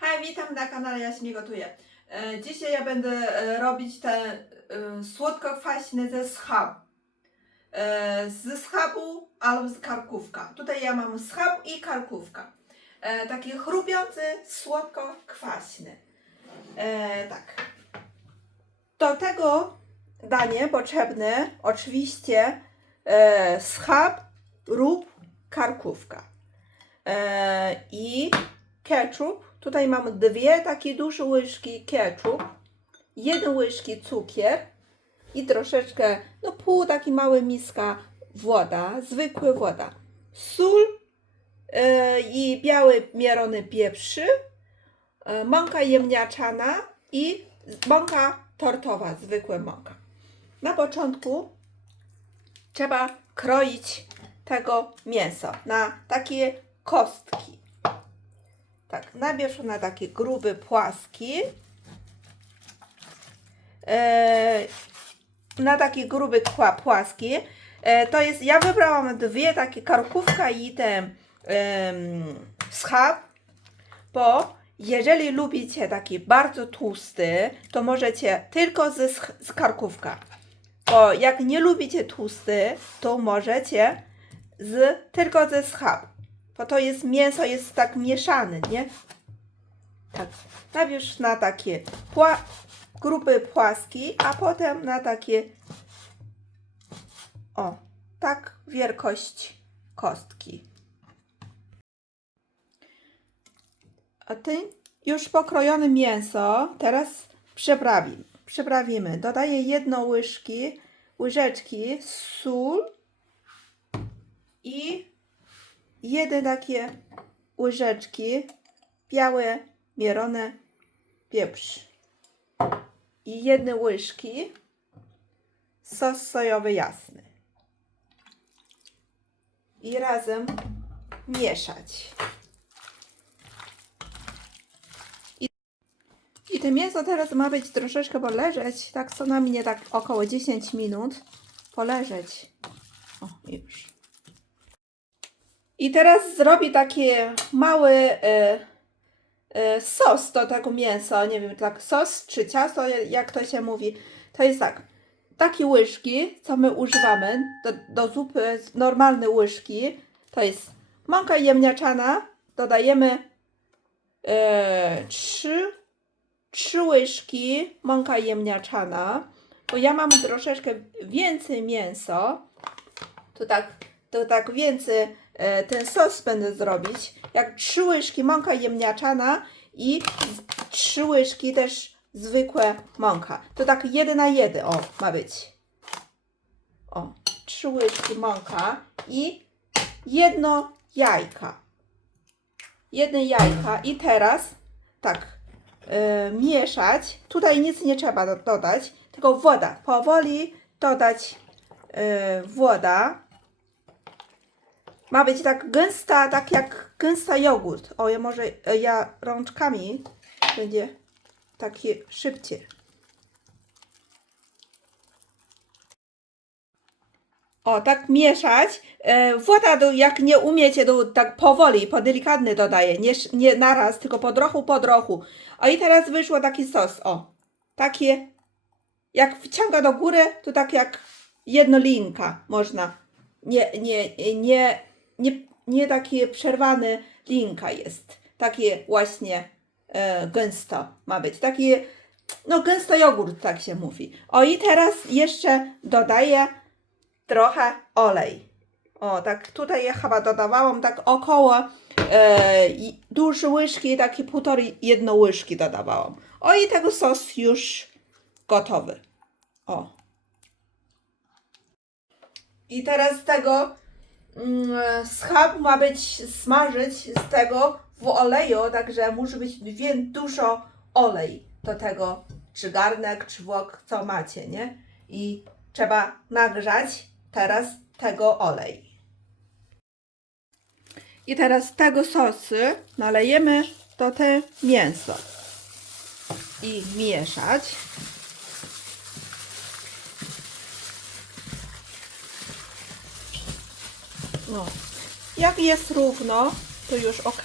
Hej, witam na kanale Jaśmie Gotuje. Dzisiaj ja będę e, robić te e, słodko-kwaśne ze schab. E, Z schabu albo z karkówka. Tutaj ja mam schab i karkówka. Taki chrupiący, słodko-kwaśny. Tak. Do tego danie potrzebne oczywiście schab lub karkówka. I ketchup. Tutaj mam dwie takie duże łyżki ketchup, jedną łyżki cukier i troszeczkę, no pół taki mały miska woda, zwykła woda. Sól e, i biały mierony pieprz, e, mąka jemniaczana i mąka tortowa, zwykła mąka. Na początku trzeba kroić tego mięso na takie kostki. Tak, najpierw na takie grube płaski. E, na takie grube kła- płaski. E, to jest, ja wybrałam dwie takie karkówka i ten schab, bo jeżeli lubicie taki bardzo tłusty, to możecie tylko z, z karkówka. Bo jak nie lubicie tłusty, to możecie z, tylko ze schab. Bo to jest mięso jest tak mieszane, nie? Tak. Najpierw na takie pła, grupy płaski, a potem na takie o, tak wielkość kostki. A ty już pokrojone mięso teraz przeprawimy. Przyprawimy. Dodaję jedną łyżki, łyżeczki sól i jedne takie łyżeczki białe mierone pieprz i jedne łyżki sos sojowy jasny i razem mieszać. I, I to mięso teraz ma być troszeczkę poleżeć, tak co najmniej tak około 10 minut poleżeć. O, już. I teraz zrobi taki mały e, e, sos do tego mięsa. Nie wiem, tak sos czy ciasto, jak to się mówi. To jest tak. Takie łyżki, co my używamy do, do zupy, normalne łyżki, to jest mąka jemniaczana. Dodajemy e, trzy, łyżki mąka jemniaczana. Bo ja mam troszeczkę więcej mięso. To tak, to tak więcej ten sos będę zrobić. Jak trzy łyżki mąka jemniaczana i trzy łyżki też zwykłe mąka. To tak jeden na jeden, o, ma być. O, trzy łyżki mąka i jedno jajka. Jedne jajka i teraz tak e, mieszać. Tutaj nic nie trzeba do, dodać, tylko woda. Powoli dodać e, woda. Ma być tak gęsta, tak jak gęsta jogurt. O, ja może e, ja rączkami będzie takie szybciej. O, tak mieszać. E, woda, do, jak nie umiecie, to tak powoli, po delikatny dodaję. Nie, nie naraz, tylko po trochu, po trochu. O i teraz wyszło taki sos. O, takie. Jak wciąga do góry, to tak jak jednolinka można. Nie, nie, nie, nie, nie takie przerwane linka jest. Takie właśnie e, gęsto ma być. Takie, no gęsto jogurt, tak się mówi. O i teraz jeszcze dodaję trochę olej. O, tak tutaj ja chyba dodawałam tak około e, duże łyżki, takie półtorej jedno łyżki dodawałam. O i tego sos już gotowy. O. I teraz tego schab ma być smażyć z tego w oleju, także musi być wie, dużo olej do tego, czy garnek, czy wok, co macie, nie? I trzeba nagrzać teraz tego olej. I teraz tego sosy nalejemy do te mięso i mieszać. No. Jak jest równo, to już ok.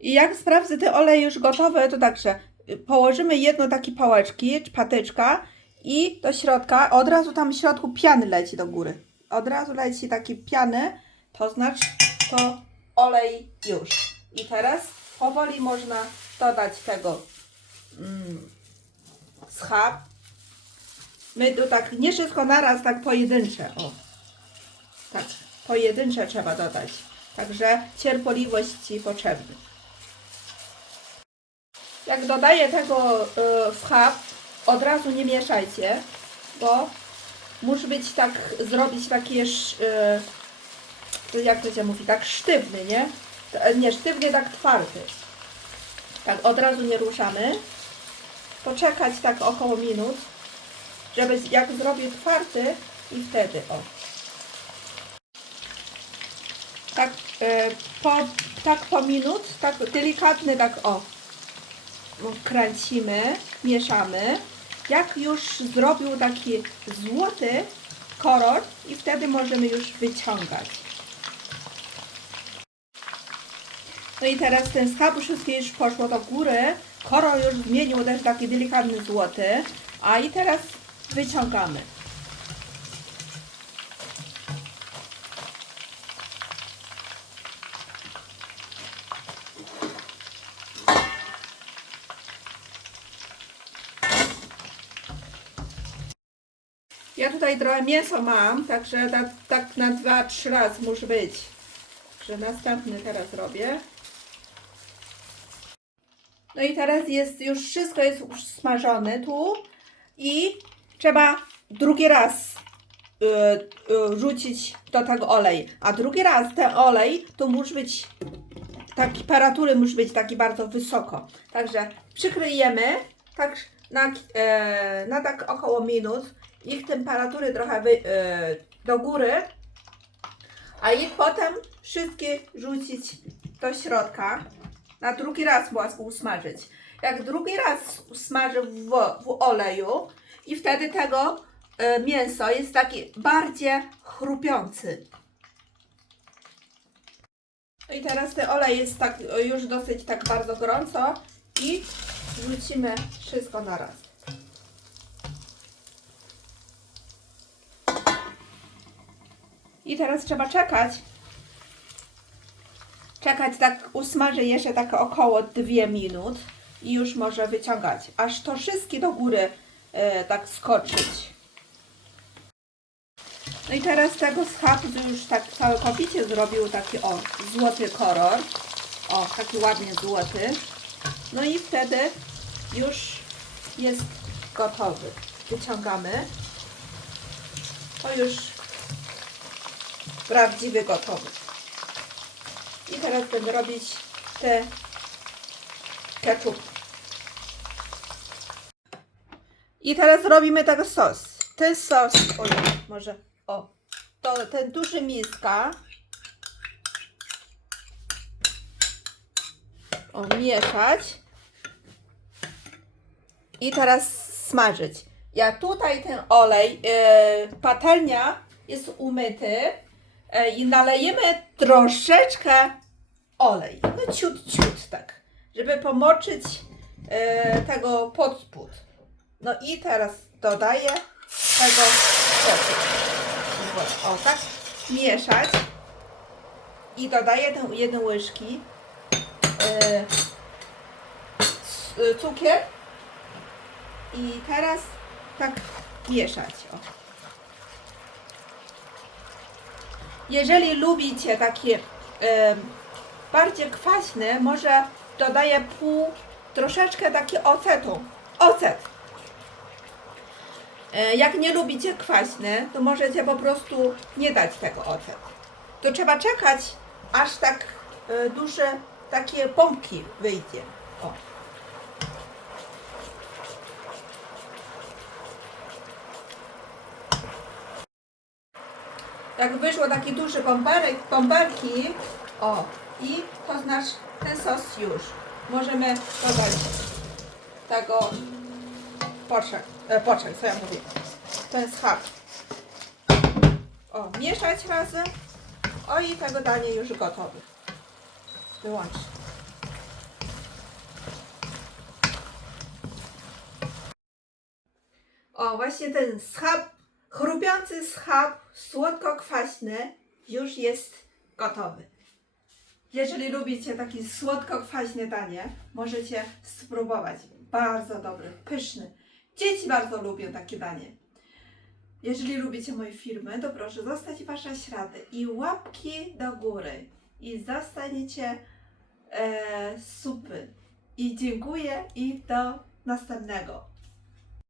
I jak sprawdzę te oleje już gotowe, to także y, położymy jedno takie pałeczki, czy patyczka i do środka, od razu tam w środku piany leci do góry. Od razu leci takie piany, to znaczy to olej już. I teraz powoli można dodać tego mm, schab. My tu tak, nie wszystko naraz, tak pojedyncze. O. Tak, pojedyncze trzeba dodać. Także cierpliwość Ci potrzebna. Jak dodaję tego y, schab, od razu nie mieszajcie, bo musi być tak, zrobić taki, sz- y, jak to się mówi, tak sztywny, nie? T- Nie sztywny, tak twardy. Tak od razu nie ruszamy. Poczekać tak około minut, żeby jak zrobię twardy i wtedy o. Tak e, po, tak po minut, tak delikatny, tak o. Kręcimy, mieszamy. Jak już zrobił taki złoty kolor i wtedy możemy już wyciągać. No i teraz ten schab wszystkie już poszło do góry. Kolor już zmienił też taki delikatny złoty. A i teraz wyciągamy. Ja tutaj trochę mięso mam, także tak, tak na dwa, trzy razy musi być. Że następny teraz robię. No i teraz jest już wszystko jest już smażone tu i trzeba drugi raz y, y, rzucić do tego olej. A drugi raz ten olej to musi być temperatury musi być taki bardzo wysoko. Także przykryjemy tak na, e, na tak około minut. Ich temperatury trochę wy, e, do góry. A i potem wszystkie rzucić do środka. Na drugi raz was usmażyć. Jak drugi raz smażę w, w oleju i wtedy tego e, mięso jest taki bardziej chrupiący. No i teraz ten olej jest tak e, już dosyć tak bardzo gorąco i rzucimy wszystko na raz. I teraz trzeba czekać. Czekać tak usmaży jeszcze tak około 2 minut i już może wyciągać. Aż to wszystkie do góry e, tak skoczyć. No i teraz tego schab już tak całkowicie zrobił taki o złoty kolor. O, taki ładnie złoty. No i wtedy już jest gotowy. Wyciągamy. To już prawdziwy gotowy. I teraz będę robić te ketchup. I teraz robimy tego sos. Ten sos, oj, może, o, to ten duży miska. O, mieszać. I teraz smażyć. Ja tutaj ten olej, e, patelnia jest umyty i nalejemy troszeczkę olej. No ciut, ciut tak, żeby pomoczyć e, tego pod spód. No i teraz dodaję tego sosu. O tak mieszać i dodaję tę jedną łyżki e, cukier i teraz tak mieszać. O. Jeżeli lubicie takie em, bardziej kwaśne, może dodaję pół, troszeczkę taki ocetu. Ocet. E, Jak nie lubicie kwaśne, to możecie po prostu nie dać tego ocet. To trzeba czekać, aż tak e, duże takie pompki wyjdzie. jak wyszło taki duży bąberek, bąberki, o, i to nasz ten sos już. Możemy dodać tego porszak, e, porszak, co ja mówię, ten schab. O, mieszać razem. O i tego danie już gotowe. Wyłącz. O, właśnie ten schab chrupiący schab słodko-kwaśny już jest gotowy. Jeżeli lubicie takie słodko-kwaśne danie, możecie spróbować. Bardzo dobry, pyszny. Dzieci bardzo lubią takie danie. Jeżeli lubicie moje filmy, to proszę zostać Wasze ślady i łapki do góry. I zostaniecie e, supy. I dziękuję i do następnego.